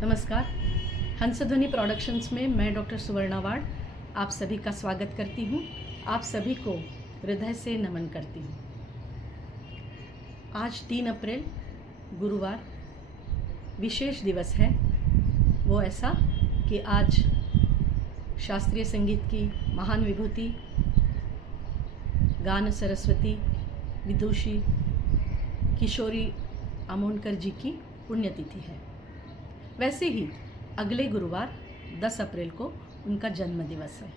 नमस्कार, हंसध्वनि प्रोडक्शंस में मैं डॉक्टर सुवर्णा वाड आप सभी का स्वागत करती हूँ। आप सभी को हृदय से नमन करती हूँ। आज 3 अप्रैल गुरुवार विशेष दिवस है। वो ऐसा कि आज शास्त्रीय संगीत की महान विभूति गान सरस्वती विदुषी किशोरी आमोणकर जी की पुण्यतिथि है। वैसे ही अगले गुरुवार 10 अप्रैल को उनका जन्म दिवस है।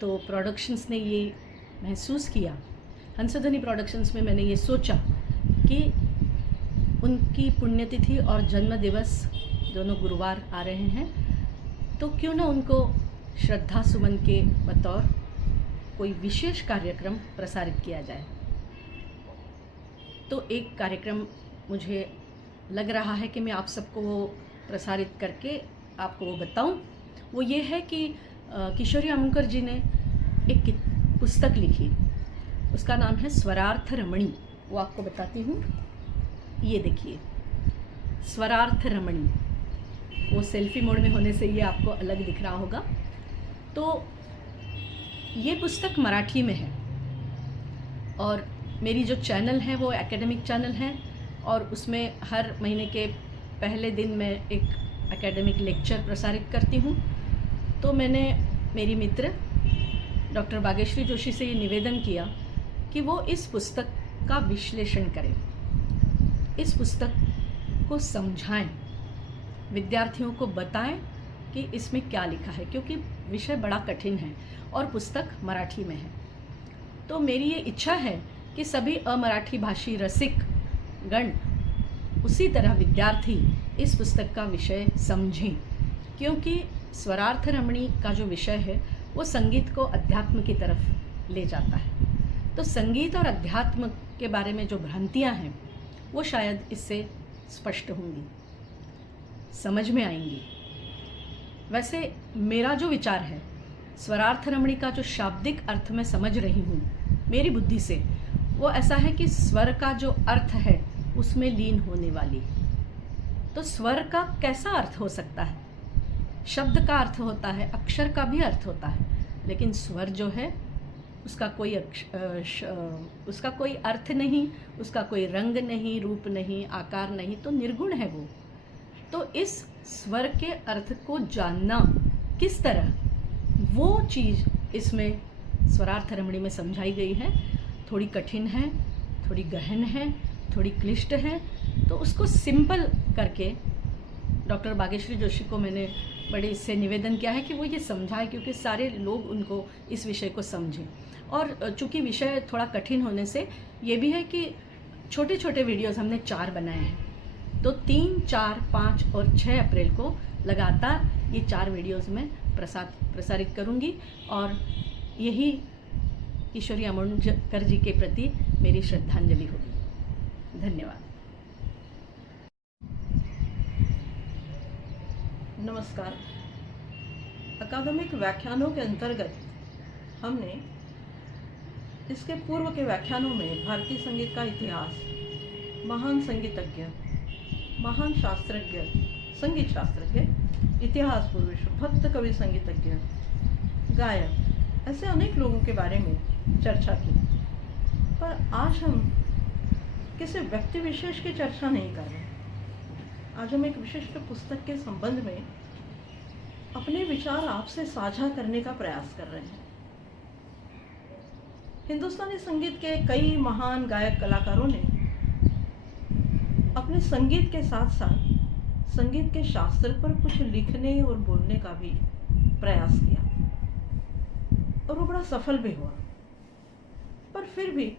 तो प्रोडक्शंस ने ये महसूस किया, हंसध्वनि प्रोडक्शंस में मैंने ये सोचा कि उनकी पुण्यतिथि और जन्म दिवस दोनों गुरुवार आ रहे हैं, तो क्यों ना उनको श्रद्धा सुमन के बतौर कोई विशेष कार्यक्रम प्रसारित किया जाए। तो एक कार्यक्रम मुझे लग रहा है कि मैं आप सबको वो प्रसारित करके आपको वो बताऊं। वो ये है कि किशोरी आमोणकर जी ने एक पुस्तक लिखी, उसका नाम है स्वरार्थ रमणी। वो आपको बताती हूँ, ये देखिए, स्वरार्थ रमणी। वो सेल्फी मोड में होने से ये आपको अलग दिख रहा होगा। तो ये पुस्तक मराठी में है और मेरी जो चैनल है वो एकेडमिक चैनल है और उसमें हर महीने के पहले दिन मैं एक एकेडमिक लेक्चर प्रसारित करती हूँ। तो मैंने मेरी मित्र डॉक्टर भाग्यश्री जोशी से ये निवेदन किया कि वो इस पुस्तक का विश्लेषण करें, इस पुस्तक को समझाएं, विद्यार्थियों को बताएं कि इसमें क्या लिखा है, क्योंकि विषय बड़ा कठिन है और पुस्तक मराठी में है। तो मेरी ये इच्छा है कि सभी अमराठी भाषी रसिक गण उसी तरह विद्यार्थी इस पुस्तक का विषय समझें, क्योंकि स्वरार्थ रमणी का जो विषय है वो संगीत को अध्यात्म की तरफ ले जाता है। तो संगीत और अध्यात्म के बारे में जो भ्रांतियां हैं वो शायद इससे स्पष्ट होंगी, समझ में आएंगी। वैसे मेरा जो विचार है, स्वरार्थ रमणी का जो शाब्दिक अर्थ मैं समझ रही हूँ मेरी बुद्धि से, वो ऐसा है कि स्वर का जो अर्थ है उसमें लीन होने वाली। तो स्वर का कैसा अर्थ हो सकता है? शब्द का अर्थ होता है, अक्षर का भी अर्थ होता है, लेकिन स्वर जो है उसका कोई अर्थ नहीं, उसका कोई रंग नहीं, रूप नहीं, आकार नहीं, तो निर्गुण है वो। तो इस स्वर के अर्थ को जानना किस तरह, वो चीज़ इसमें स्वरार्थ रमणी में समझाई गई है। थोड़ी कठिन है, थोड़ी गहन है, थोड़ी क्लिष्ट है, तो उसको सिंपल करके डॉक्टर भाग्यश्री जोशी को मैंने बड़े इससे निवेदन किया है कि वो ये समझाए, क्योंकि सारे लोग उनको इस विषय को समझें। और चूँकि विषय थोड़ा कठिन होने से ये भी है कि छोटे छोटे वीडियोज़ हमने 4 बनाए हैं। तो 3, 4, 5 और 6 अप्रैल को लगातार ये 4 वीडियोज़ में प्रसारित करूँगी और यही किशोरी आमोणकर जी के प्रति मेरी श्रद्धांजलि होगी। धन्यवाद। नमस्कार। अकादमिक व्याख्यानों के अंतर्गत हमने इसके पूर्व के व्याख्यानों में भारतीय संगीत का इतिहास, महान संगीतज्ञ, महान शास्त्रज्ञ, संगीत शास्त्रज्ञ, इतिहास पुरुष, भक्त कवि संगीतज्ञ, गायक, ऐसे अनेक लोगों के बारे में चर्चा की। पर आज हम किसी व्यक्ति विशेष की चर्चा नहीं कर रहे। आज हम एक विशिष्ट पुस्तक के संबंध में अपने विचार आपसे साझा करने का प्रयास कर रहे हैं। हिंदुस्तानी संगीत के कई महान गायक कलाकारों ने अपने संगीत के साथ साथ संगीत के शास्त्र पर कुछ लिखने और बोलने का भी प्रयास किया और वो बड़ा सफल भी हुआ। पर फिर भी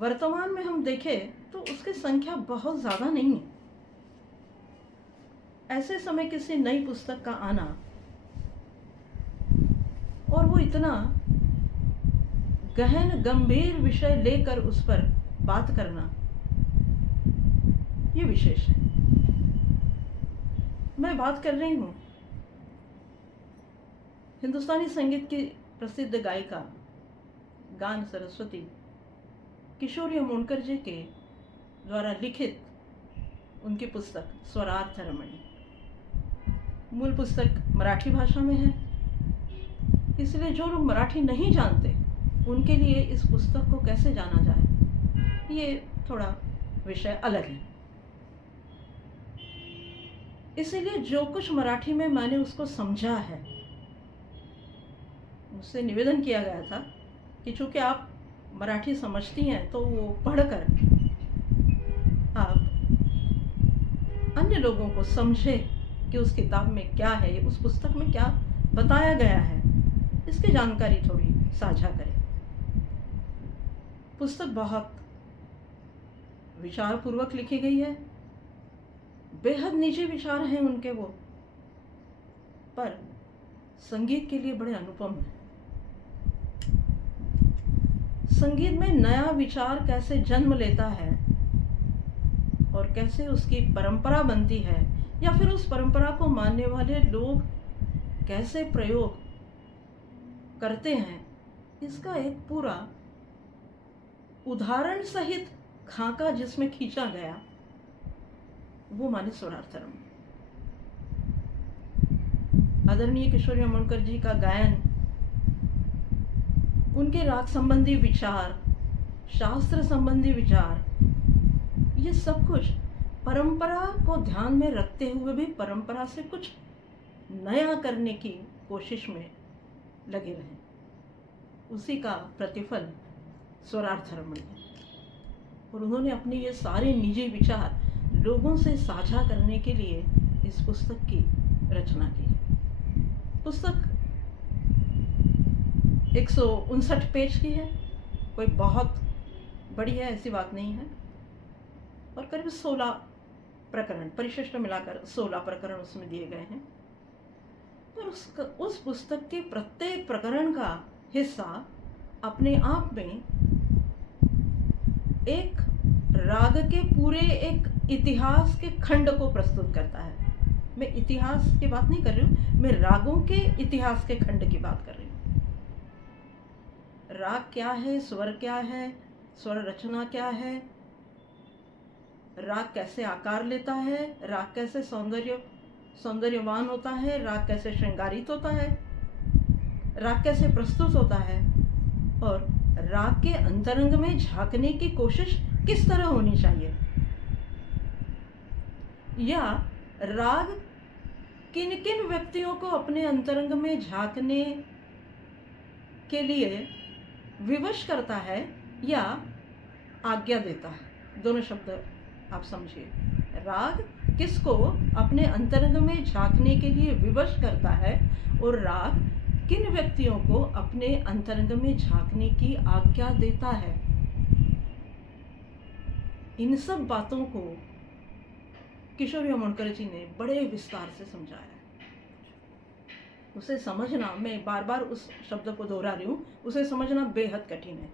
वर्तमान में हम देखें तो उसकी संख्या बहुत ज़्यादा नहीं है। ऐसे समय किसी नई पुस्तक का आना और वो इतना गहन गंभीर विषय लेकर उस पर बात करना, ये विशेष है। मैं बात कर रही हूँ हिंदुस्तानी संगीत की प्रसिद्ध गायिका गान सरस्वती किशोरी अमोणकर जी के द्वारा लिखित उनकी पुस्तक स्वरार्थ रमणी। मूल पुस्तक मराठी भाषा में है, इसलिए जो लोग मराठी नहीं जानते उनके लिए इस पुस्तक को कैसे जाना जाए, ये थोड़ा विषय अलग है। इसीलिए जो कुछ मराठी में मैंने उसको समझा है, मुझसे निवेदन किया गया था कि चूंकि आप मराठी समझती हैं तो वो पढ़कर आप अन्य लोगों को समझे कि उस किताब में क्या है, उस पुस्तक में क्या बताया गया है, इसकी जानकारी थोड़ी साझा करें। पुस्तक बहुत विचारपूर्वक लिखी गई है, बेहद निजी विचार हैं उनके वो, पर संगीत के लिए बड़े अनुपम है। संगीत में नया विचार कैसे जन्म लेता है और कैसे उसकी परंपरा बनती है, या फिर उस परंपरा को मानने वाले लोग कैसे प्रयोग करते हैं, इसका एक पूरा उदाहरण सहित खाका जिसमें खींचा गया वो माने स्वरार्थ रमणी। आदरणीय किशोरी अमोणकर जी का गायन, उनके राग संबंधी विचार, शास्त्र संबंधी विचार, ये सब कुछ परंपरा को ध्यान में रखते हुए भी परंपरा से कुछ नया करने की कोशिश में लगे रहे। उसी का प्रतिफल स्वरार्थ रमणी है। और उन्होंने अपने ये सारे निजी विचार लोगों से साझा करने के लिए इस पुस्तक की रचना की। पुस्तक 159 पेज की है, कोई बहुत बड़ी है ऐसी बात नहीं है, और करीब 16 प्रकरण, परिशिष्ट मिलाकर 16 प्रकरण उसमें दिए गए हैं। पर उस पुस्तक के प्रत्येक प्रकरण का हिस्सा अपने आप में एक राग के पूरे एक इतिहास के खंड को प्रस्तुत करता है। मैं इतिहास की बात नहीं कर रही हूँ, मैं रागों के इतिहास के खंड की बात कर रही हूँ। राग क्या है, स्वर क्या है, स्वर रचना क्या है, राग कैसे आकार लेता है, राग कैसे सौंदर्यवान होता है, राग कैसे श्रृंगारित होता है, राग कैसे प्रस्तुत होता है, और राग के अंतरंग में झांकने की कोशिश किस तरह होनी चाहिए, या राग किन किन व्यक्तियों को अपने अंतरंग में झांकने के लिए विवश करता है या आज्ञा देता है। दोनों शब्द आप समझिए। राग किसको अपने अंतरंग में झांकने के लिए विवश करता है और राग किन व्यक्तियों को अपने अंतरंग में झांकने की आज्ञा देता है। इन सब बातों को किशोरी अमोणकर जी ने बड़े विस्तार से समझाया है। उसे समझना, मैं बार बार उस शब्द को दोहरा रही हूँ, उसे समझना बेहद कठिन है।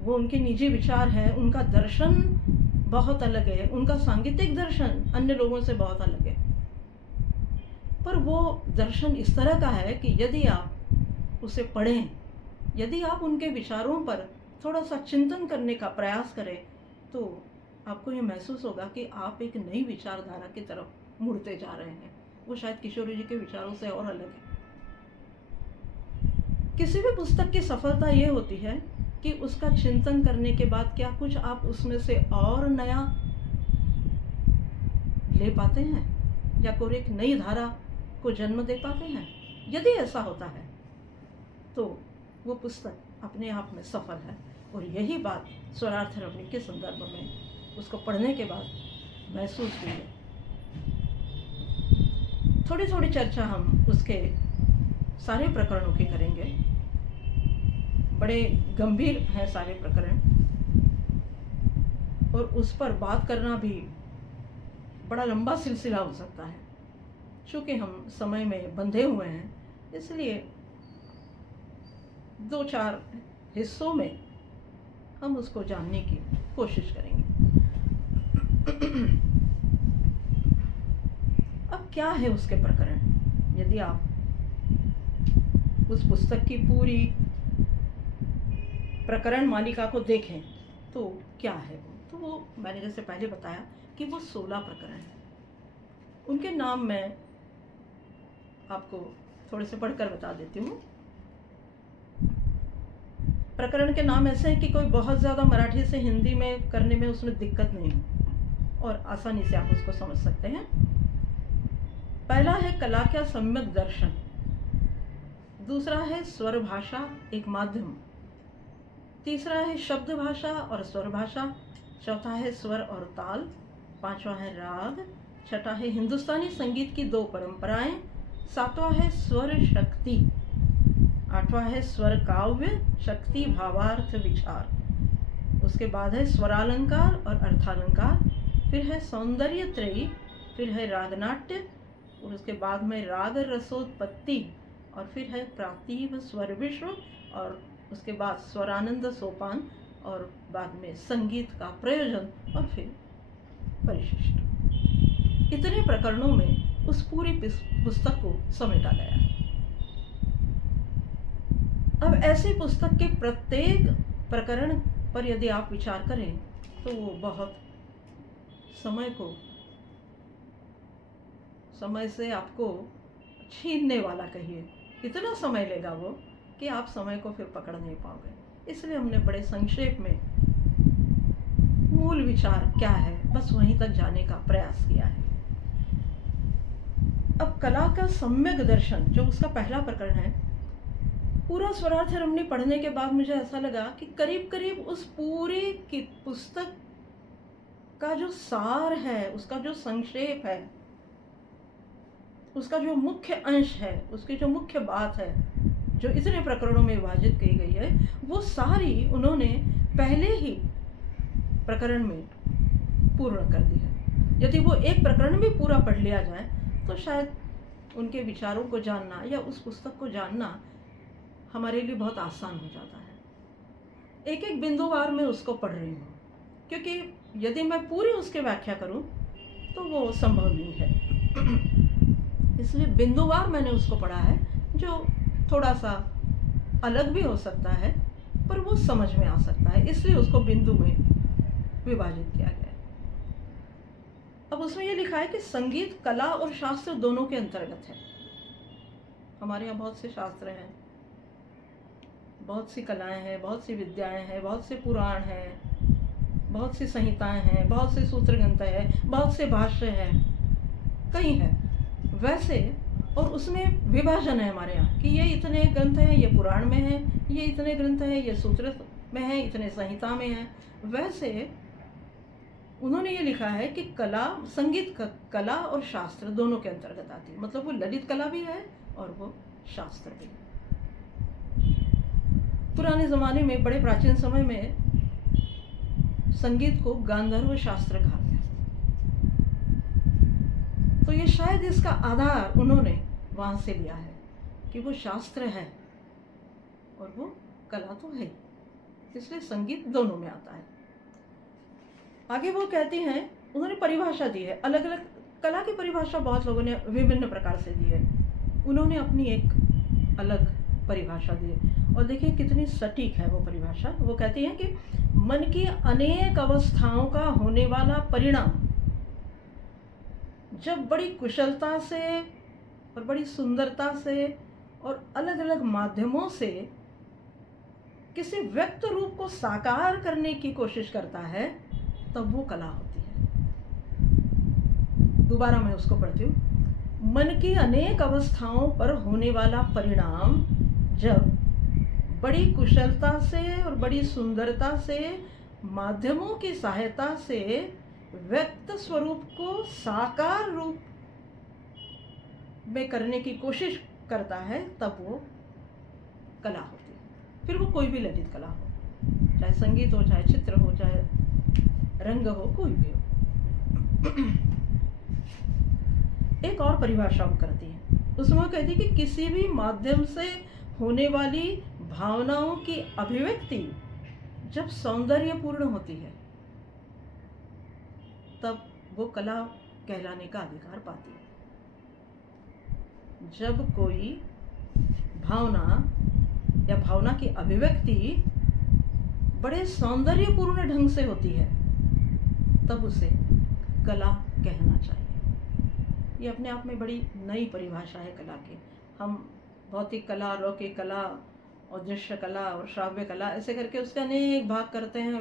वो उनके निजी विचार हैं, उनका दर्शन बहुत अलग है, उनका सांगीतिक दर्शन अन्य लोगों से बहुत अलग है, पर वो दर्शन इस तरह का है कि यदि आप उसे पढ़ें, यदि आप उनके विचारों पर थोड़ा सा चिंतन करने का प्रयास करें, तो आपको ये महसूस होगा कि आप एक नई विचारधारा की तरफ मुड़ते जा रहे हैं। वो शायद किशोरी जी के विचारों से और अलग है। किसी भी पुस्तक की सफलता ये होती है कि उसका चिंतन करने के बाद क्या कुछ आप उसमें से और नया ले पाते हैं, या कोई एक नई धारा को जन्म दे पाते हैं। यदि ऐसा होता है तो वो पुस्तक अपने आप में सफल है। और यही बात स्वरार्थ रमणी के संदर्भ में उसको पढ़ने के बाद महसूस हुई है। थोड़ी थोड़ी चर्चा हम उसके सारे प्रकरणों की करेंगे। बड़े गंभीर हैं सारे प्रकरण, और उस पर बात करना भी बड़ा लंबा सिलसिला हो सकता है। चूँकि हम समय में बंधे हुए हैं, इसलिए 2-4 हिस्सों में हम उसको जानने की कोशिश करेंगे। अब क्या है उसके प्रकरण? यदि आप उस पुस्तक की पूरी प्रकरण मालिका को देखें तो क्या है वो, तो वो मैंने जैसे पहले बताया कि वो 16 प्रकरण हैं। उनके नाम मैं आपको थोड़े से पढ़कर बता देती हूँ। प्रकरण के नाम ऐसे हैं कि कोई बहुत ज़्यादा मराठी से हिंदी में करने में उसमें दिक्कत नहीं हो और आसानी से आप उसको समझ सकते हैं। पहला है कला का सम्यक दर्शन, दूसरा है स्वर भाषा एक माध्यम, तीसरा है शब्द भाषा और स्वर भाषा, चौथा है स्वर और ताल, पांचवा है राग, छठा है हिंदुस्तानी संगीत की 2 परंपराएं, सातवां है स्वर शक्ति, आठवां है स्वर काव्य शक्ति भावार्थ विचार, उसके बाद है स्वरालंकार और अर्थालंकार, फिर है सौंदर्य त्रयी, फिर है रागनाट्य और उसके बाद में राग रसोत्पत्ति और फिर है प्रातिभ स्वर विश्व और उसके बाद स्वरानंद सोपान और बाद में संगीत का प्रयोजन और फिर परिशिष्ट। इतने प्रकरणों में उस पूरी पुस्तक को समेटा गया है। अब ऐसी पुस्तक के प्रत्येक प्रकरण पर यदि आप विचार करें तो वो बहुत समय से आपको छीनने वाला, कहिए इतना समय लेगा वो कि आप समय को फिर पकड़ नहीं पाओगे। इसलिए हमने बड़े संक्षेप में मूल विचार क्या है बस वहीं तक जाने का प्रयास किया है। अब कला का सम्यक दर्शन जो उसका पहला प्रकरण है, पूरा स्वरार्थ रमणी पढ़ने के बाद मुझे ऐसा लगा कि करीब करीब उस पूरी की पुस्तक का जो सार है, उसका जो संक्षेप है, उसका जो मुख्य अंश है, उसकी जो मुख्य बात है जो इतने प्रकरणों में विभाजित की गई है, वो सारी उन्होंने पहले ही प्रकरण में पूर्ण कर दी है। यदि वो एक प्रकरण भी पूरा पढ़ लिया जाए तो शायद उनके विचारों को जानना या उस पुस्तक को जानना हमारे लिए बहुत आसान हो जाता है। एक एक बिंदुवार में उसको पढ़ रही हूँ क्योंकि यदि मैं पूरी उसकी व्याख्या करूँ तो वो संभव नहीं है। इसलिए बिंदुवार मैंने उसको पढ़ा है, जो थोड़ा सा अलग भी हो सकता है पर वो समझ में आ सकता है, इसलिए उसको बिंदु में विभाजित किया गया है। अब उसमें ये लिखा है कि संगीत कला और शास्त्र दोनों के अंतर्गत है। हमारे यहाँ बहुत से शास्त्र हैं, बहुत सी कलाएं हैं, बहुत सी विद्याएं हैं, बहुत से पुराण हैं, बहुत सी संहिताएं हैं, बहुत से सूत्र ग्रंथ हैं, बहुत से भाष्य हैं, कई हैं वैसे। और उसमें विभाजन है हमारे यहाँ कि ये इतने ग्रंथ हैं, ये पुराण में हैं, ये इतने ग्रंथ हैं, ये सूत्र में हैं, इतने संहिता में हैं। वैसे उन्होंने ये लिखा है कि कला, संगीत कला और शास्त्र दोनों के अंतर्गत आती है, मतलब वो ललित कला भी है और वो शास्त्र भी। पुराने ज़माने में, बड़े प्राचीन समय में संगीत को गांधर्व शास्त्र कहा गया। तो ये शायद इसका आधार उन्होंने वहाँ से लिया है कि वो शास्त्र है और वो कला तो है, इसलिए संगीत दोनों में आता है। आगे वो कहती हैं, उन्होंने परिभाषा दी है, अलग अलग कला की परिभाषा बहुत लोगों ने विभिन्न प्रकार से दी है, उन्होंने अपनी एक अलग परिभाषा दी है और देखिए कितनी सटीक है वो परिभाषा। वो कहती है कि मन की अनेक अवस्थाओं का होने वाला परिणाम जब बड़ी कुशलता से और बड़ी सुंदरता से और अलग अलग माध्यमों से किसी व्यक्त रूप को साकार करने की कोशिश करता है तब वो कला होती है। दोबारा मैं उसको पढ़ती हूँ। मन की अनेक अवस्थाओं पर होने वाला परिणाम जब बड़ी कुशलता से और बड़ी सुंदरता से माध्यमों की सहायता से व्यक्त स्वरूप को साकार रूप में करने की कोशिश करता है तब वो कला होती है। फिर वो कोई भी ललित कला हो, चाहे संगीत हो, चाहे चित्र हो, चाहे रंग हो, कोई भी हो। एक और परिभाषा वो करती है, उसमें वो कहती है कि किसी भी माध्यम से होने वाली भावनाओं की अभिव्यक्ति जब सौंदर्यपूर्ण होती है तब वो कला कहलाने का अधिकार पाती है। जब कोई भावना या भावना की अभिव्यक्ति बड़े सौंदर्यपूर्ण ढंग से होती है, तब उसे कला कहना चाहिए। ये अपने आप में बड़ी नई परिभाषा है कला की। हम भौतिक कला, लौकिक कला और दृश्य कला और श्राव्य कला ऐसे करके उसके अनेक भाग करते हैं,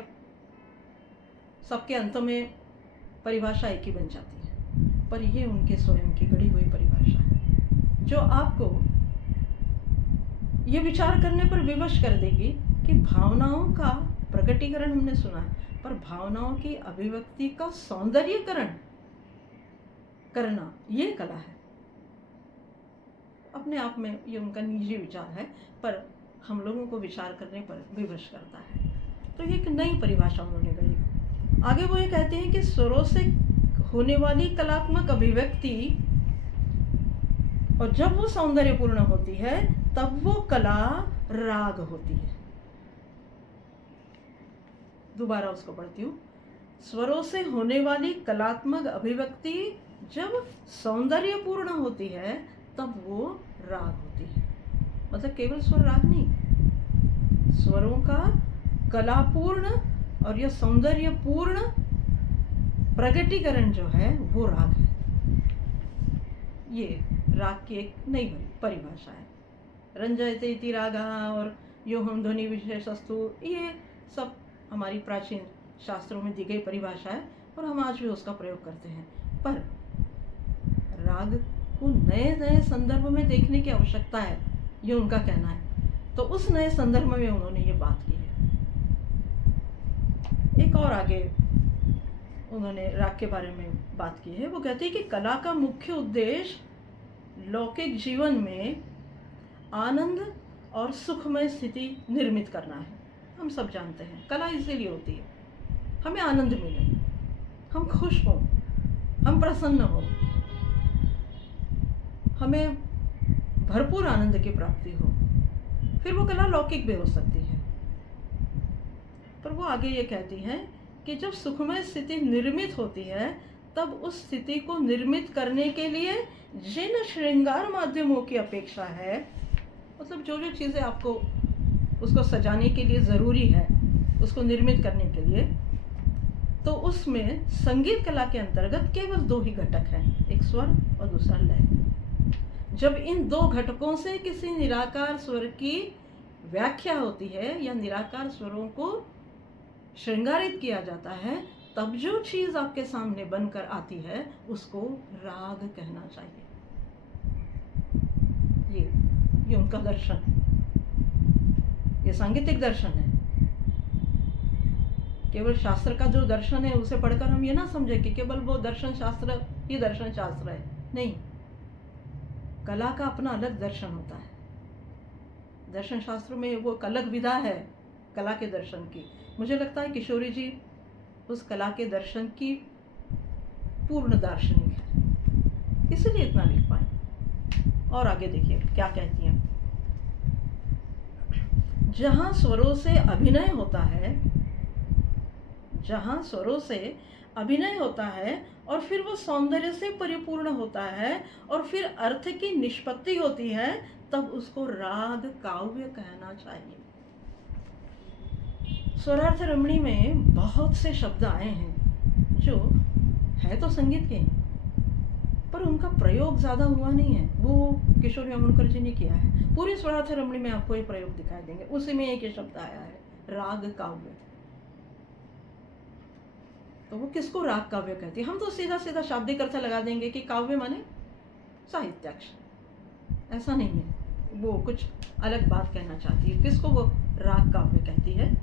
सबके अंत में परिभाषा एक ही बन जाती है। पर ये उनके स्वयं की गढ़ी हुई परिभाषा है, जो आपको ये विचार करने पर विवश कर देगी कि भावनाओं का प्रकटीकरण हमने सुना है, पर भावनाओं की अभिव्यक्ति का सौंदर्यीकरण करना ये कला है। अपने आप में ये उनका निजी विचार है, पर हम लोगों को विचार करने पर विवश करता है। तो ये एक नई परिभाषा उन्होंने गढ़ी। आगे वो ये कहते हैं कि स्वरों से होने वाली कलात्मक अभिव्यक्ति, और जब वो सौंदर्यपूर्ण होती है तब वो कला राग होती है। दोबारा उसको पढ़ती हूँ। स्वरों से होने वाली कलात्मक अभिव्यक्ति जब सौंदर्यपूर्ण होती है तब वो राग होती है। मतलब केवल स्वर राग नहीं, स्वरों का कलापूर्ण और यह सौंदर्यपूर्ण प्रकटीकरण जो है वो राग है। ये राग की एक नई परिभाषा है। रंजयते इति रागः और यो हम ध्वनि विशेषस्तु, ये सब हमारी प्राचीन शास्त्रों में दी गई परिभाषा है और हम आज भी उसका प्रयोग करते हैं। पर राग को नए नए संदर्भ में देखने की आवश्यकता है, ये उनका कहना है। तो उस नए संदर्भ में उन्होंने ये बात की है। एक और आगे उन्होंने राग के बारे में बात की है। वो कहते हैं कि कला का मुख्य उद्देश्य लौकिक जीवन में आनंद और सुखमय स्थिति निर्मित करना है। हम सब जानते हैं कला इसीलिए होती है, हमें आनंद मिले, हम खुश हों, हम प्रसन्न हों, हमें भरपूर आनंद की प्राप्ति हो। फिर वो कला लौकिक भी हो सकती है। पर वो आगे ये कहती है कि जब सुखमय स्थिति निर्मित होती है तब उस स्थिति को निर्मित करने के लिए जिन श्रृंगार माध्यमों की अपेक्षा है, मतलब जो जो चीज़ें आपको उसको सजाने के लिए ज़रूरी है, उसको निर्मित करने के लिए, तो उसमें संगीत कला के अंतर्गत केवल दो ही घटक हैं, एक स्वर और दूसरा लय। जब इन दो घटकों से किसी निराकार स्वर की व्याख्या होती है या निराकार स्वरों को श्रृंगारित किया जाता है, तब जो चीज़ आपके सामने बनकर आती है उसको राग कहना चाहिए। ये उनका दर्शन है, ये सांगीतिक दर्शन है। केवल शास्त्र का जो दर्शन है उसे पढ़कर हम ये ना समझे कि केवल वो दर्शन शास्त्र ही दर्शन शास्त्र है। नहीं, कला का अपना अलग दर्शन होता है। दर्शन शास्त्र में वो एक अलग विधा है कला के दर्शन की। मुझे लगता है किशोरी जी उस कला के दर्शन की पूर्ण दार्शनिक है, इसलिए इतना लिख पाए। और आगे देखिए क्या कहती हैं। जहाँ स्वरों से अभिनय होता है, जहाँ स्वरों से अभिनय होता है और फिर वो सौंदर्य से परिपूर्ण होता है और फिर अर्थ की निष्पत्ति होती है, तब उसको राग काव्य कहना चाहिए। स्वरार्थ रमणी में बहुत से शब्द आए हैं जो है तो संगीत के, पर उनका प्रयोग ज़्यादा हुआ नहीं है। वो किशोरी अमनकर जी ने किया है। पूरी स्वरार्थ रमणी में आपको ये प्रयोग दिखाई देंगे। उसी में एक ही शब्द आया है, राग काव्य। तो वो किसको राग काव्य कहती है? हम तो सीधा सीधा शाब्दिक अर्थ लगा देंगे कि काव्य माने साहित्याक्ष। ऐसा नहीं है, वो कुछ अलग बात कहना चाहती है। किसको वो राग काव्य कहती है?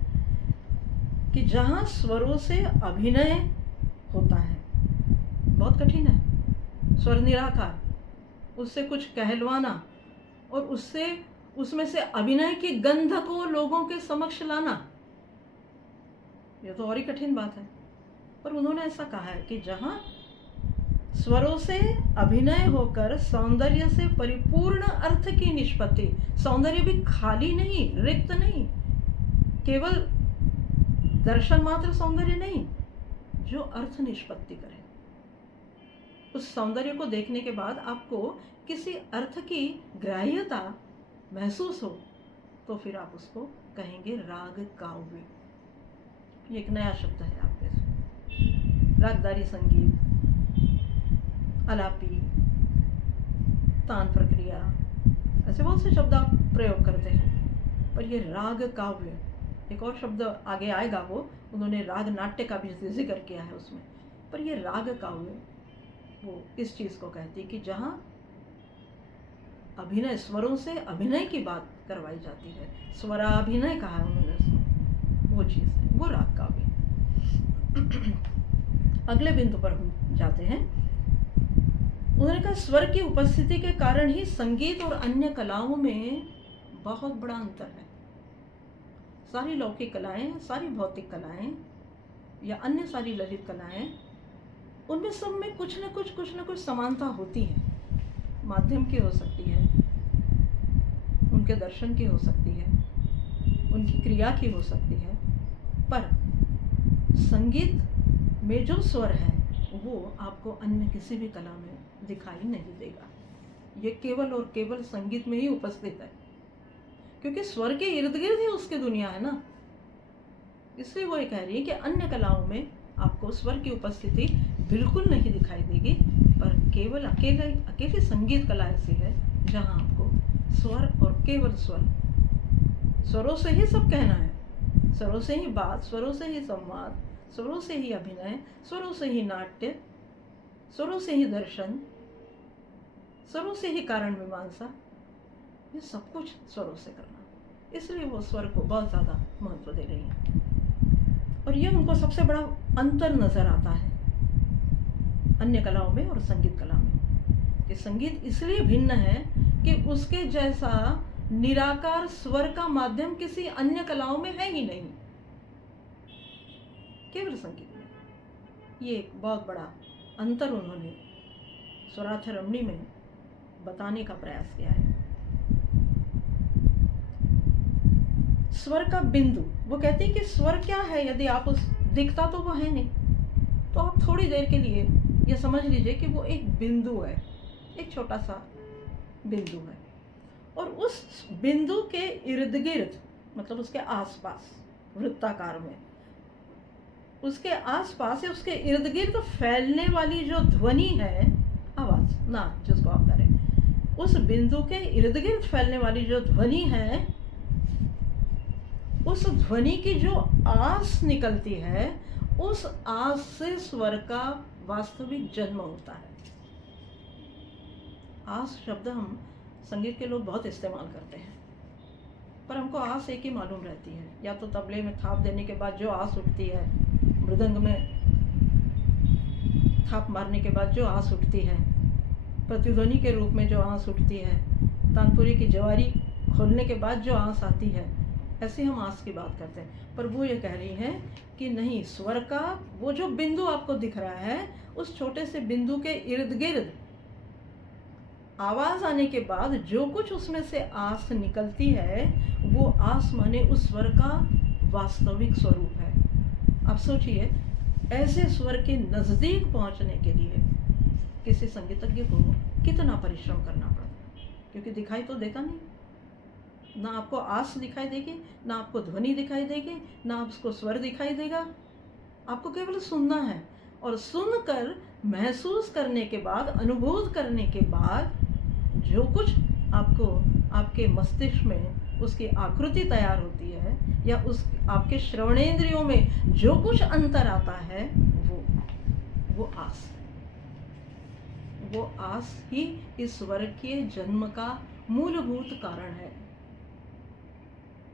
कि जहाँ स्वरों से अभिनय होता है, बहुत कठिन है, स्वर निराकार, उससे कुछ कहलवाना और उसमें से अभिनय की गंध को लोगों के समक्ष लाना, ये तो और ही कठिन बात है। पर उन्होंने ऐसा कहा है कि जहाँ स्वरों से अभिनय होकर सौंदर्य से परिपूर्ण अर्थ की निष्पत्ति, सौंदर्य भी खाली नहीं, रिक्त नहीं, केवल दर्शन मात्र सौंदर्य नहीं, जो अर्थ निष्पत्ति करे। उस सौंदर्य को देखने के बाद आपको किसी अर्थ की ग्राह्यता महसूस हो तो फिर आप उसको कहेंगे राग काव्य। ये एक नया शब्द है आपके इसमें। रागदारी संगीत, आलापी, तान प्रक्रिया, ऐसे बहुत से शब्द आप प्रयोग करते हैं। पर ये राग काव्य, एक और शब्द आगे आएगा, वो उन्होंने राग नाट्य का भी जिक्र किया है उसमें। पर ये राग काव्य वो इस चीज़ को कहती है कि जहाँ अभिनय, स्वरों से अभिनय की बात करवाई जाती है, स्वराभिनय कहा है उन्होंने उसमें, वो चीज़ है, वो राग काव्य। अगले बिंदु पर हम जाते हैं। उन्होंने कहा स्वर की उपस्थिति के कारण ही संगीत और अन्य कलाओं में बहुत बड़ा अंतर है। सारी लौकिक कलाएं, सारी भौतिक कलाएं या अन्य सारी ललित कलाएं, उनमें सब में कुछ न कुछ समानता होती है। माध्यम की हो सकती है, उनके दर्शन की हो सकती है, उनकी क्रिया की हो सकती है, पर संगीत में जो स्वर है वो आपको अन्य किसी भी कला में दिखाई नहीं देगा। ये केवल और केवल संगीत में ही उपस्थित है, क्योंकि स्वर के इर्द गिर्द ही उसकी दुनिया है ना। इसलिए वो ये कह रही है कि अन्य कलाओं में आपको स्वर की उपस्थिति बिल्कुल नहीं दिखाई देगी, पर केवल अकेली संगीत कला ऐसी है जहाँ आपको स्वर और केवल स्वरों से ही सब कहना है, स्वरों से ही बात, स्वरों से ही संवाद, स्वरों से ही अभिनय, स्वरों से ही नाट्य, स्वरों से ही दर्शन, स्वरों से ही कारण मीमांसा, ये सब कुछ स्वरों से करना। इसलिए वो स्वर को बहुत ज़्यादा महत्व दे रही है। और ये उनको सबसे बड़ा अंतर नज़र आता है अन्य कलाओं में और संगीत कला में, कि संगीत इसलिए भिन्न है कि उसके जैसा निराकार स्वर का माध्यम किसी अन्य कलाओं में है ही नहीं, केवल संगीत में। ये एक बहुत बड़ा अंतर उन्होंने स्वरार्थ रमणी में बताने का प्रयास किया है। स्वर का बिंदु, वो कहती है कि स्वर क्या है, यदि आप उस दिखता तो वो है नहीं, तो आप थोड़ी देर के लिए ये समझ लीजिए कि वो एक बिंदु है, एक छोटा सा बिंदु है, और उस बिंदु के इर्द गिर्द, मतलब उसके आसपास वृत्ताकार में, उसके आसपास या उसके इर्द गिर्द फैलने वाली जो ध्वनि है, आवाज ना जिसको आप करें, उस बिंदु के इर्द गिर्द फैलने वाली जो ध्वनि है, उस ध्वनि की जो आस निकलती है, उस आस से स्वर का वास्तविक जन्म होता है। आस शब्द हम संगीत के लोग बहुत इस्तेमाल करते हैं, पर हमको आस एक ही मालूम रहती है, या तो तबले में थाप देने के बाद जो आस उठती है, मृदंग में थाप मारने के बाद जो आस उठती है, प्रतिध्वनि के रूप में जो आस उठती है, तानपुरी की जवारी खोलने के बाद जो आस आती है, ऐसे हम आस की बात करते हैं। पर वो ये कह रही है कि नहीं, स्वर का वो जो बिंदु आपको दिख रहा है, उस छोटे से बिंदु के इर्द गिर्द आवाज आने के बाद जो कुछ उसमें से आस निकलती है, वो आस माने उस स्वर का वास्तविक स्वरूप है। आप सोचिए, ऐसे स्वर के नजदीक पहुंचने के लिए किसी संगीतज्ञ को कितना परिश्रम करना पड़ता है, क्योंकि दिखाई तो देता नहीं, ना आपको आस दिखाई देगी, ना आपको ध्वनि दिखाई देगी, ना आपको स्वर दिखाई देगा, आपको केवल सुनना है। और सुनकर महसूस करने के बाद, अनुभूत करने के बाद, जो कुछ आपको आपके मस्तिष्क में उसकी आकृति तैयार होती है, या उस आपके श्रवणेंद्रियों में जो कुछ अंतर आता है, वो आस, वो आस ही इस स्वर के जन्म का मूलभूत कारण है।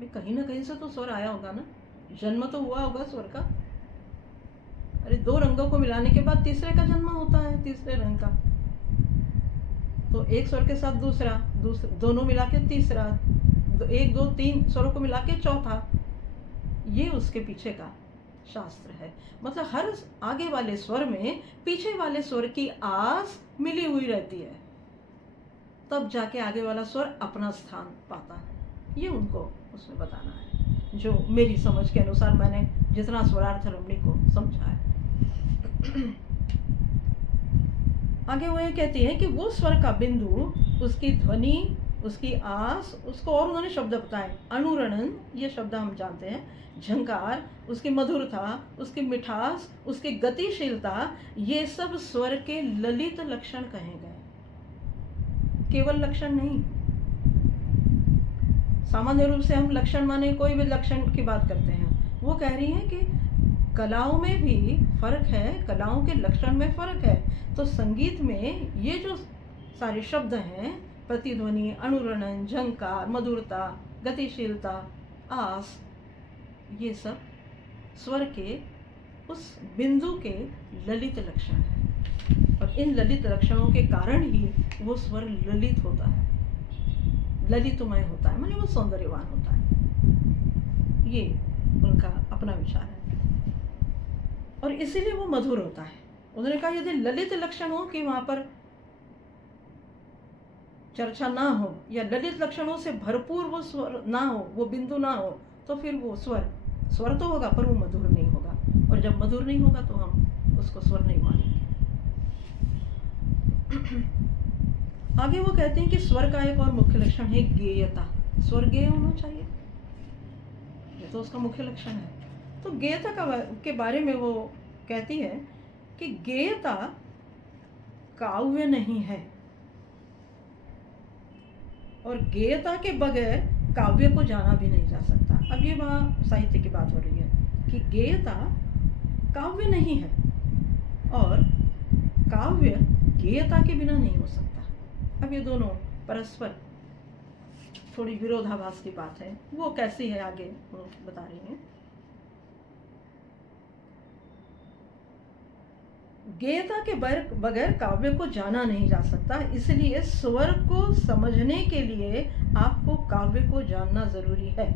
कहीं ना कहीं से तो स्वर आया होगा ना, जन्म तो हुआ होगा स्वर का। अरे दो रंगों को मिलाने के बाद तीसरे का जन्म होता है, तीसरे रंग का। तो एक स्वर के साथ दूसरा, दोनों मिला के तीसरा, एक दो तीन स्वरों को मिला के चौथा। ये उसके पीछे का शास्त्र है। मतलब हर आगे वाले स्वर में पीछे वाले स्वर की आस मिली हुई रहती है, तब जाके आगे वाला स्वर अपना स्थान पाता है। ये उनको उसमें बताना है, जो मेरी समझ के अनुसार मैंने जितना स्वरार्थ रमणी को समझा है। आगे वो ये कहती है कि वो स्वर का बिंदु उसकी ध्वनि उसकी आस, उसको और उन्होंने शब्द बताए। अनुरणन, ये शब्द हम जानते हैं। झंकार, उसकी मधुरता, उसकी मिठास, उसकी गतिशीलता, ये सब स्वर के ललित लक्षण कहे गए, केवल लक्षण नहीं। सामान्य रूप से हम लक्षण माने कोई भी लक्षण की बात करते हैं। वो कह रही हैं कि कलाओं में भी फर्क है, कलाओं के लक्षण में फर्क है। तो संगीत में ये जो सारे शब्द हैं, प्रतिध्वनि, अनुरणन, झंकार, मधुरता, गतिशीलता, आस, ये सब स्वर के उस बिंदु के ललित लक्षण हैं। और इन ललित लक्षणों के कारण ही वो स्वर ललित होता है, ललितमय होता है, माने वो सौंदर्यवान होता है। ये उनका अपना विचार है। और इसीलिए वो मधुर होता है। उन्होंने कहा यदि ललित लक्षण हो कि वहां पर चर्चा ना हो, या ललित लक्षणों से भरपूर वो स्वर ना हो, वो बिंदु ना हो, तो फिर वो स्वर तो होगा पर वो मधुर नहीं होगा। और जब मधुर नहीं होगा तो हम उसको स्वर नहीं मानेंगे। आगे वो कहते हैं कि स्वर का एक और मुख्य लक्षण है गेयता। स्वर गेय होना चाहिए, ये तो उसका मुख्य लक्षण है। तो गेयता के बारे में वो कहती है कि गेयता काव्य नहीं है, और गेयता के बगैर काव्य को जाना भी नहीं जा सकता। अब ये वहाँ साहित्य की बात हो रही है कि गेयता काव्य नहीं है, और काव्य गेयता के बिना नहीं हो सकता। अब ये दोनों परस्पर थोड़ी विरोधाभास की बात है। वो कैसी है आगे वो बता रही हैं। गेयता के बगैर काव्य को जाना नहीं जा सकता, इसलिए स्वर को समझने के लिए आपको काव्य को जानना जरूरी है।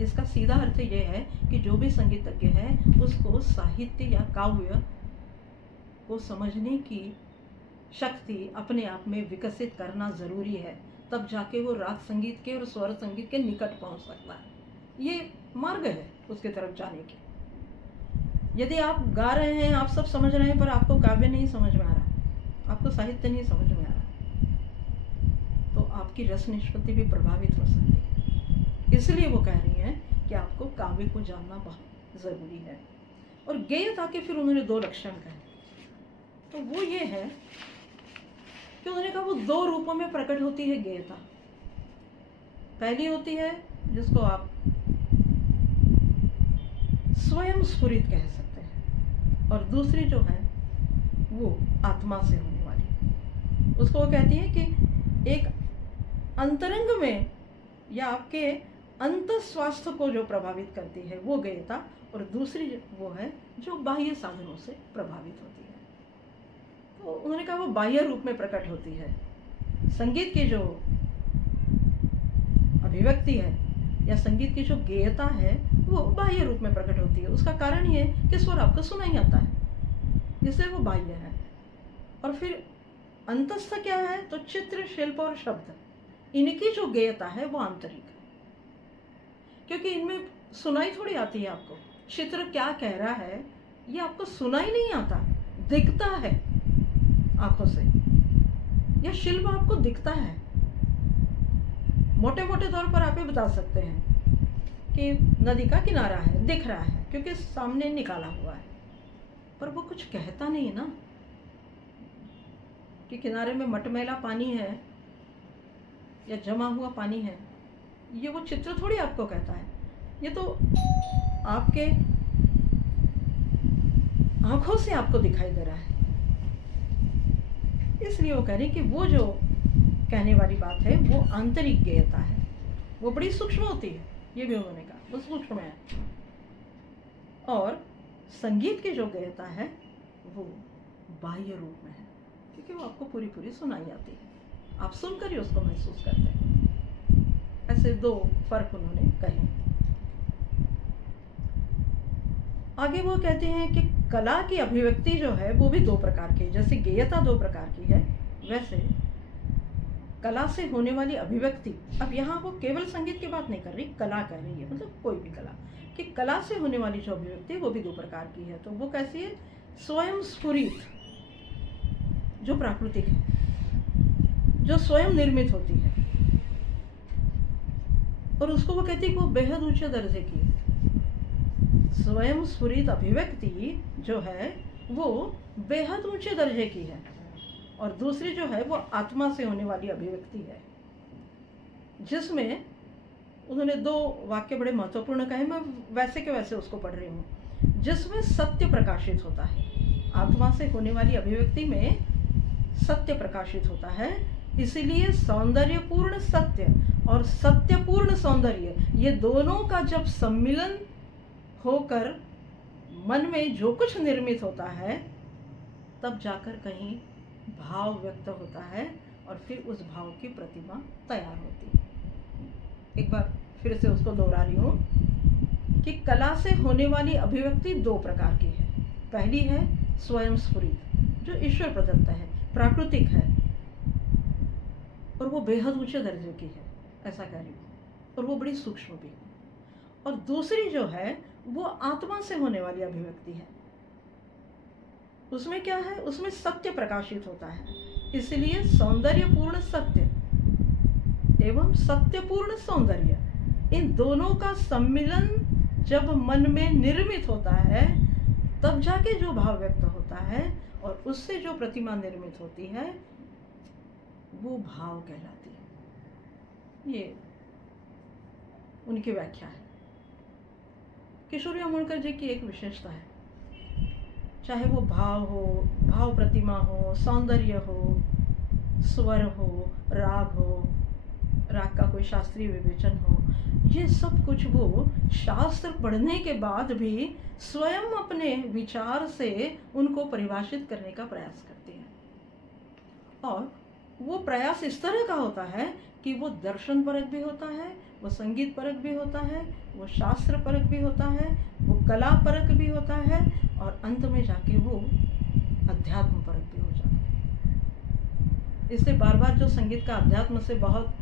इसका सीधा अर्थ यह है कि जो भी संगीतज्ञ है उसको साहित्य या काव्य को समझने की शक्ति अपने आप में विकसित करना जरूरी है, तब जाके वो राग संगीत के और स्वर संगीत के निकट पहुंच सकता है। ये मार्ग है उसके तरफ जाने की। यदि आप गा रहे हैं, आप सब समझ रहे हैं, पर आपको काव्य नहीं समझ में आ रहा, आपको साहित्य नहीं समझ में आ रहा, तो आपकी रस निष्पत्ति भी प्रभावित हो सकती है। इसलिए वो कह रही हैं कि आपको काव्य को जानना बहुत ज़रूरी है। और गेयता के फिर उन्होंने दो लक्षण कहे। तो वो ये है कि उन्होंने कहा वो दो रूपों में प्रकट होती है गेयता। पहली होती है जिसको आप स्वयं स्फुरित कह सकते हैं, और दूसरी जो है वो आत्मा से होने वाली। उसको वो कहती है कि एक अंतरंग में या आपके अंत स्वास्थ्य को जो प्रभावित करती है वो गेयता, और दूसरी वो है जो बाह्य साधनों से प्रभावित होती है। तो उन्होंने कहा वो बाह्य रूप में प्रकट होती है। संगीत की जो अभिव्यक्ति है या संगीत की जो गेयता है वो बाह्य रूप में प्रकट होती है। उसका कारण ये है कि स्वर आपको सुना ही आता है, जिससे वो बाह्य है। और फिर अंतस्थ क्या है, तो चित्र, शिल्प और शब्द, इनकी जो गेयता है वो आंतरिक है, क्योंकि इनमें सुनाई थोड़ी आती है आपको। चित्र क्या कह रहा है ये आपको सुनाई नहीं आता, दिखता है आंखों से, या शिल्प आपको दिखता है। मोटे मोटे तौर पर आप ये बता सकते हैं कि नदी का किनारा है, दिख रहा है क्योंकि सामने निकाला हुआ है, पर वो कुछ कहता नहीं ना कि किनारे में मटमैला पानी है या जमा हुआ पानी है। ये वो चित्र थोड़ी आपको कहता है, ये तो आपके आंखों से आपको दिखाई दे रहा है। इसलिए वो कह रही कि वो जो कहने वाली बात है वो आंतरिक गेयता है, वो बड़ी सूक्ष्म होती है। ये भी उन्होंने कहा वो सूक्ष्म है। और संगीत की जो गेयता है वो बाह्य रूप में है, क्योंकि वो आपको पूरी पूरी सुनाई आती है, आप सुनकर ही उसको महसूस करते हैं। ऐसे दो फर्क उन्होंने कहे। आगे वो कहते हैं कि कला की अभिव्यक्ति जो है वो भी दो प्रकार की है। जैसे गेयता दो प्रकार की है, वैसे कला से होने वाली अभिव्यक्ति, अब यहाँ वो केवल संगीत की बात नहीं कर रही, कला कर रही है, मतलब कोई भी कला, कि कला से होने वाली जो अभिव्यक्ति वो भी दो प्रकार की है। तो वो कैसी है, स्वयं स्फुरित जो प्राकृतिक है, जो स्वयं निर्मित होती है, और उसको वो कहती है कि वो बेहद ऊंचे दर्जे की है। स्वयं स्फुरित अभिव्यक्ति जो है वो बेहद ऊंचे दर्जे की है, और दूसरी जो है वो आत्मा से होने वाली अभिव्यक्ति है, जिसमें उन्होंने 2 वाक्य बड़े महत्वपूर्ण कहे। मैं वैसे के वैसे उसको पढ़ रही हूँ। जिसमें सत्य प्रकाशित होता है, आत्मा से होने वाली अभिव्यक्ति में सत्य प्रकाशित होता है, इसीलिए सौंदर्यपूर्ण सत्य और सत्यपूर्ण सौंदर्य, ये दोनों का जब सम्मिलन होकर मन में जो कुछ निर्मित होता है, तब जाकर कहीं भाव व्यक्त होता है और फिर उस भाव की प्रतिमा तैयार होती है। एक बार फिर से उसको दोहरा रही हूँ कि कला से होने वाली अभिव्यक्ति 2 प्रकार की है। पहली है स्वयं स्फुरित, जो ईश्वर प्रदत्त है, प्राकृतिक है, और वो बेहद ऊंचे दर्जे की है, ऐसा कह रही हूँ, और वो बड़ी सूक्ष्म भी है। और दूसरी जो है वो आत्मा से होने वाली अभिव्यक्ति है। उसमें क्या है? उसमें सत्य प्रकाशित होता है, इसलिए सौंदर्यपूर्ण सत्य एवं सत्यपूर्ण सौंदर्य, इन दोनों का सम्मिलन जब मन में निर्मित होता है, तब जाके जो भाव व्यक्त होता है और उससे जो प्रतिमा निर्मित होती है, वो भाव कहलाती है। ये उनकी व्याख्या है। किशोरी अमोणकर जी की एक विशेषता है, चाहे वो भाव हो, भाव प्रतिमा हो, सौंदर्य हो, स्वर हो, राग का कोई शास्त्रीय विवेचन हो, ये सब कुछ वो शास्त्र पढ़ने के बाद भी स्वयं अपने विचार से उनको परिभाषित करने का प्रयास करती हैं। और वो प्रयास इस तरह का होता है कि वो दर्शन परक भी होता है, वो संगीत परक भी होता है, वो शास्त्र परक भी होता है, वो कला परक भी होता है, और अंत में जाके वो अध्यात्म परक भी हो जाता है। इसलिए बार बार जो संगीत का अध्यात्म से बहुत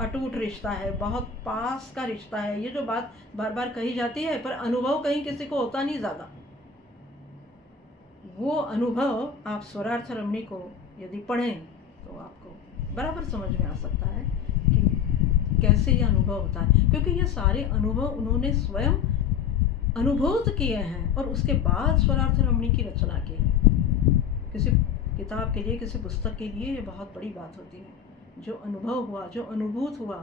अटूट रिश्ता है, बहुत पास का रिश्ता है, ये जो बात बार बार कही जाती है, पर अनुभव कहीं किसी को होता नहीं ज़्यादा। वो अनुभव आप स्वरार्थ रमणी को यदि पढ़ें तो आपको बराबर समझ में आ सकता है कि कैसे ये अनुभव होता है, क्योंकि ये सारे अनुभव उन्होंने स्वयं अनुभूत किए हैं और उसके बाद स्वरार्थ रमणी की रचना की है। किसी किताब के लिए, किसी पुस्तक के लिए ये बहुत बड़ी बात होती है। जो अनुभव हुआ, जो अनुभूत हुआ,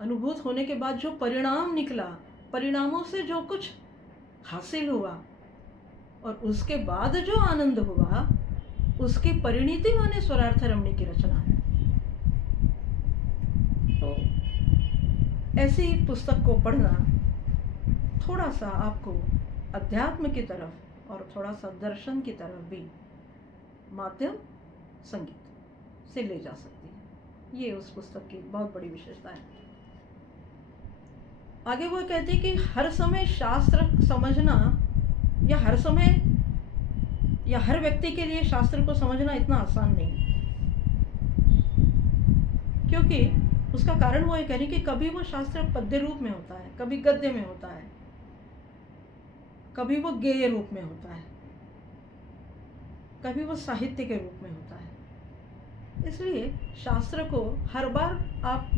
अनुभूत होने के बाद जो परिणाम निकला, परिणामों से जो कुछ हासिल हुआ और उसके बाद जो आनंद हुआ, उसकी परिणति माने स्वरार्थ रमणी की रचना है। तो ऐसी पुस्तक को पढ़ना थोड़ा सा आपको अध्यात्म की तरफ और थोड़ा सा दर्शन की तरफ भी माध्यम संगीत से ले जा सकती है। ये उस पुस्तक की बहुत बड़ी विशेषता है। आगे वो कहती है कि हर समय शास्त्र समझना या हर समय या हर व्यक्ति के लिए शास्त्र को समझना इतना आसान नहीं, क्योंकि उसका कारण वो ये कह रही कि कभी वो शास्त्र पद्य रूप में होता है, कभी गद्य में होता है, कभी वो गेय रूप में होता है, कभी वो साहित्य के रूप में होता है। इसलिए शास्त्र को हर बार आप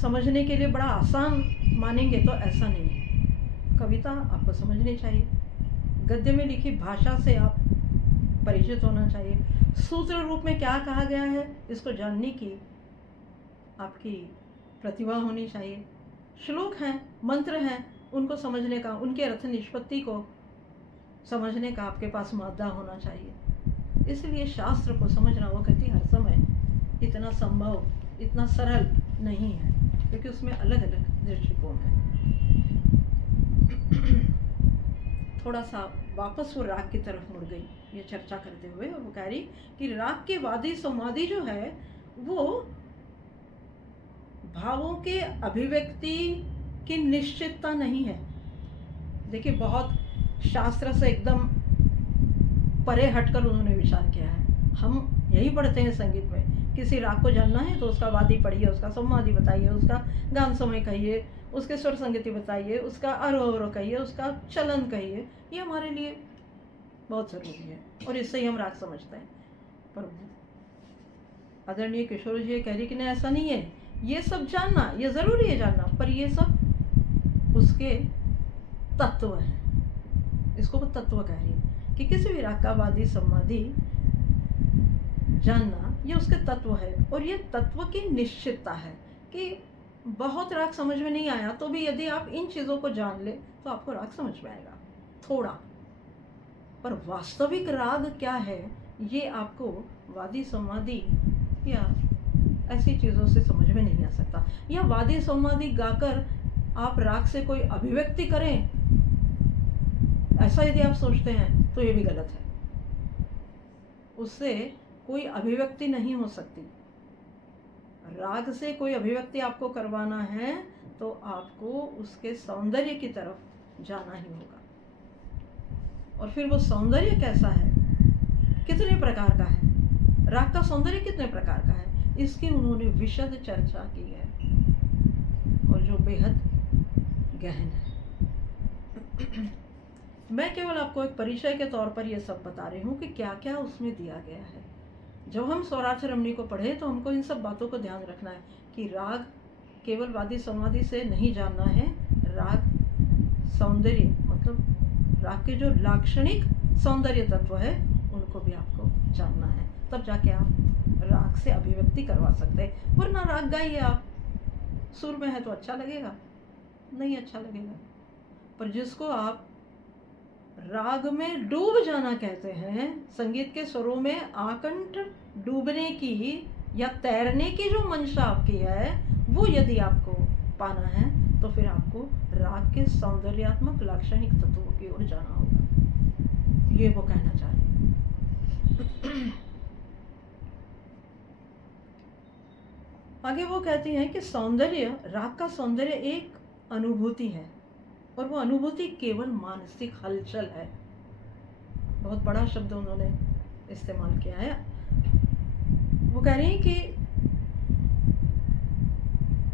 समझने के लिए बड़ा आसान मानेंगे तो ऐसा नहीं है। कविता आपको समझनी चाहिए, गद्य में लिखी भाषा से आप परिचित होना चाहिए, सूत्र रूप में क्या कहा गया है इसको जानने की आपकी प्रतिभा होनी चाहिए, श्लोक हैं, मंत्र हैं, उनको समझने का, उनके अर्थ निष्पत्ति को समझने का आपके पास मादा होना चाहिए। इसलिए शास्त्र को समझना, वो कहती हर समय इतना संभव, इतना सरल नहीं है, क्योंकि उसमें अलग अलग दृष्टिकोण है। थोड़ा सा वापस वो राग की तरफ मुड़ गई ये चर्चा करते हुए, और वो कह रही कि राग के वादी संवादी जो है वो भावों के अभिव्यक्ति की निश्चितता नहीं है। देखिए, बहुत शास्त्र से एकदम परे हटकर उन्होंने विचार किया है। हम यही पढ़ते हैं संगीत में, किसी राग को जानना है तो उसका वादी पढ़िए, उसका संवादी बताइए, उसका गान समय कहिए, उसके स्वर संगति बताइए, उसका आरोह कहिए, उसका चलन कहिए। ये हमारे लिए बहुत ज़रूरी है और इससे ही हम राग समझते हैं। पर आदरणीय किशोर जी कह रही कि नहीं, ऐसा नहीं है, ये सब जानना, ये ज़रूरी है जानना, पर ये सब उसके तत्व हैं। इसको वो तत्व कह रही है कि किसी भी राग का वादी संवादी जानना ये उसके तत्व है। और ये तत्व की निश्चितता है कि बहुत राग समझ में नहीं आया तो भी यदि आप इन चीज़ों को जान ले तो आपको राग समझ में आएगा थोड़ा। पर वास्तविक राग क्या है ये आपको वादी संवादी या ऐसी चीज़ों से समझ में नहीं आ सकता। या वादी संवादी गाकर आप राग से कोई अभिव्यक्ति करें, ऐसा यदि आप सोचते हैं तो ये भी गलत है। उससे कोई अभिव्यक्ति नहीं हो सकती। राग से कोई अभिव्यक्ति आपको करवाना है तो आपको उसके सौंदर्य की तरफ जाना ही होगा। और फिर वो सौंदर्य कैसा है, कितने प्रकार का है, राग का सौंदर्य कितने प्रकार का है, इसकी उन्होंने विशद चर्चा की है और जो बेहद गहन है। मैं केवल आपको एक परिचय के तौर पर यह सब बता रही हूँ कि क्या क्या उसमें दिया गया है। जब हम स्वरार्थ रमणी को पढ़े तो हमको इन सब बातों को ध्यान रखना है कि राग केवल वादी संवादी से नहीं जानना है, राग सौंदर्य मतलब राग के जो लाक्षणिक सौंदर्य तत्व है उनको भी आपको जानना है, तब जाके आप राग से अभिव्यक्ति करवा सकते हैं। वरना राग गाइए आप, सुर में है तो अच्छा लगेगा, नहीं अच्छा लगेगा। पर जिसको आप राग में डूब जाना कहते हैं, संगीत के स्वरों में आकंठ डूबने की या तैरने की जो मंशा आपकी है वो यदि आपको पाना है तो फिर आपको राग के सौंदर्यात्मक लाक्षणिक तत्वों की ओर जाना होगा। ये वो कहना चाह रही है। आगे वो कहती हैं कि सौंदर्य, राग का सौंदर्य एक अनुभूति है और वो अनुभूति केवल मानसिक हलचल है। बहुत बड़ा शब्द उन्होंने इस्तेमाल किया है। वो कह रही हैं कि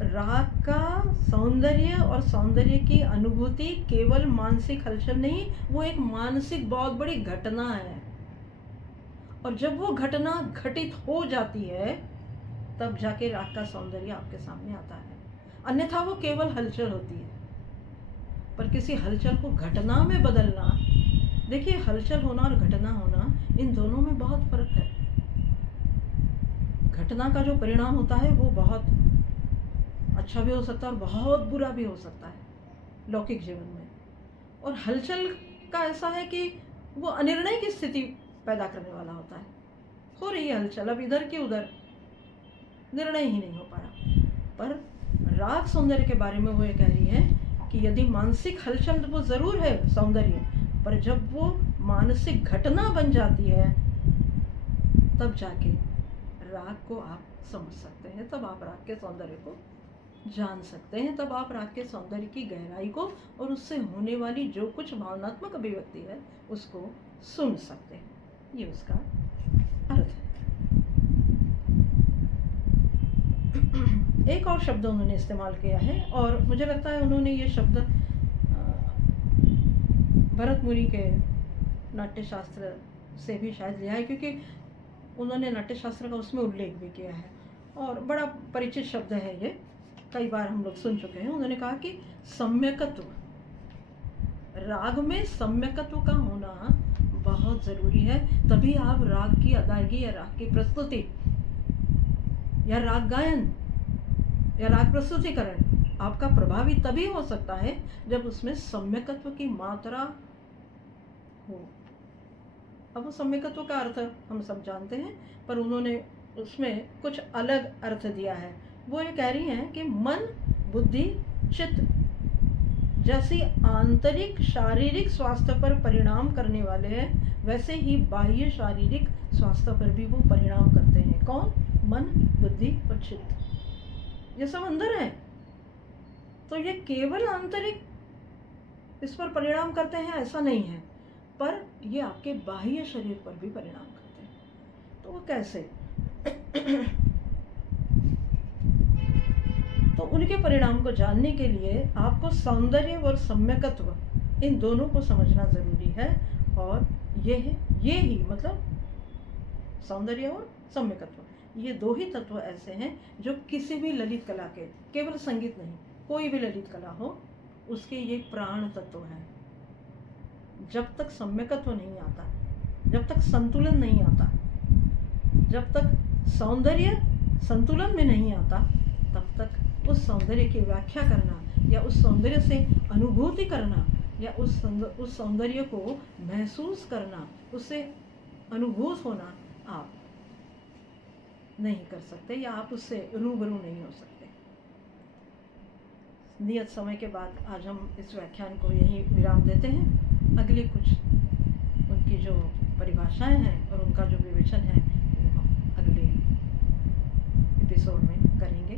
राग का सौंदर्य और सौंदर्य की अनुभूति केवल मानसिक हलचल नहीं, वो एक मानसिक बहुत बड़ी घटना है। और जब वो घटना घटित हो जाती है तब जाके राग का सौंदर्य आपके सामने आता है, अन्यथा वो केवल हलचल होती है। पर किसी हलचल को घटना में बदलना, देखिए हलचल होना और घटना होना इन दोनों में बहुत फर्क है। घटना का जो परिणाम होता है वो बहुत अच्छा भी हो सकता है और बहुत बुरा भी हो सकता है लौकिक जीवन में। और हलचल का ऐसा है कि वो अनिर्णय की स्थिति पैदा करने वाला होता है। हो रही है हलचल, अब इधर की उधर, निर्णय ही नहीं हो पा रहा। पर राग सौंदर्य के बारे में वो ये कह रही है कि यदि मानसिक हलचल वो ज़रूर है सौंदर्य, पर जब वो मानसिक घटना बन जाती है तब जाके राग को आप समझ सकते हैं, तब आप राग के सौंदर्य को जान सकते हैं, तब आप राग के सौंदर्य की गहराई को और उससे होने वाली जो कुछ भावनात्मक अभिव्यक्ति है उसको सुन सकते हैं। ये उसका अर्थ है। एक और शब्द उन्होंने इस्तेमाल किया है और मुझे लगता है उन्होंने ये शब्द भरत मुनि के नाट्यशास्त्र से भी शायद लिया है, क्योंकि उन्होंने नाट्यशास्त्र का उसमें उल्लेख भी किया है और बड़ा परिचित शब्द है ये, कई बार हम लोग सुन चुके हैं। उन्होंने कहा कि सम्यकत्व, राग में सम्यकत्व का होना बहुत ज़रूरी है, तभी आप राग की अदायगी या राग की प्रस्तुति या राग गायन या राग प्रस्तुतिकरण आपका प्रभावी तभी हो सकता है जब उसमें सम्यकत्व की मात्रा हो। अब वो सम्यकत्व का अर्थ हम सब जानते हैं, पर उन्होंने उसमें कुछ अलग अर्थ दिया है। वो ये कह रही हैं कि मन, बुद्धि, चित्त जैसी आंतरिक शारीरिक स्वास्थ्य पर परिणाम करने वाले हैं, वैसे ही बाह्य शारीरिक स्वास्थ्य पर भी वो परिणाम करते हैं। कौन? मन, बुद्धि और चित्त, ये सब अंदर है। तो ये केवल आंतरिक इस पर परिणाम करते हैं ऐसा नहीं है, पर ये आपके बाह्य शरीर पर भी परिणाम करते हैं। तो वो कैसे? तो उनके परिणाम को जानने के लिए आपको सौंदर्य और सम्यकत्व इन दोनों को समझना ज़रूरी है। और ये ही मतलब सौंदर्य और सम्यकत्व ये दो ही तत्व ऐसे हैं जो किसी भी ललित कला के, केवल संगीत नहीं, कोई भी ललित कला हो, उसके ये प्राण तत्व हैं। जब तक सम्यकत्व नहीं आता, जब तक संतुलन नहीं आता, जब तक सौंदर्य संतुलन में नहीं आता, तब तक उस सौंदर्य की व्याख्या करना या उस सौंदर्य से अनुभूति करना या उस सौंदर्य को महसूस करना, उससे अनुभूत होना आप नहीं कर सकते या आप उससे रूबरू नहीं हो सकते। नियत समय के बाद आज हम इस व्याख्यान को यहीं विराम देते हैं। अगली कुछ उनकी जो परिभाषाएं हैं और उनका जो विवेचन है वो हम अगले एपिसोड में करेंगे।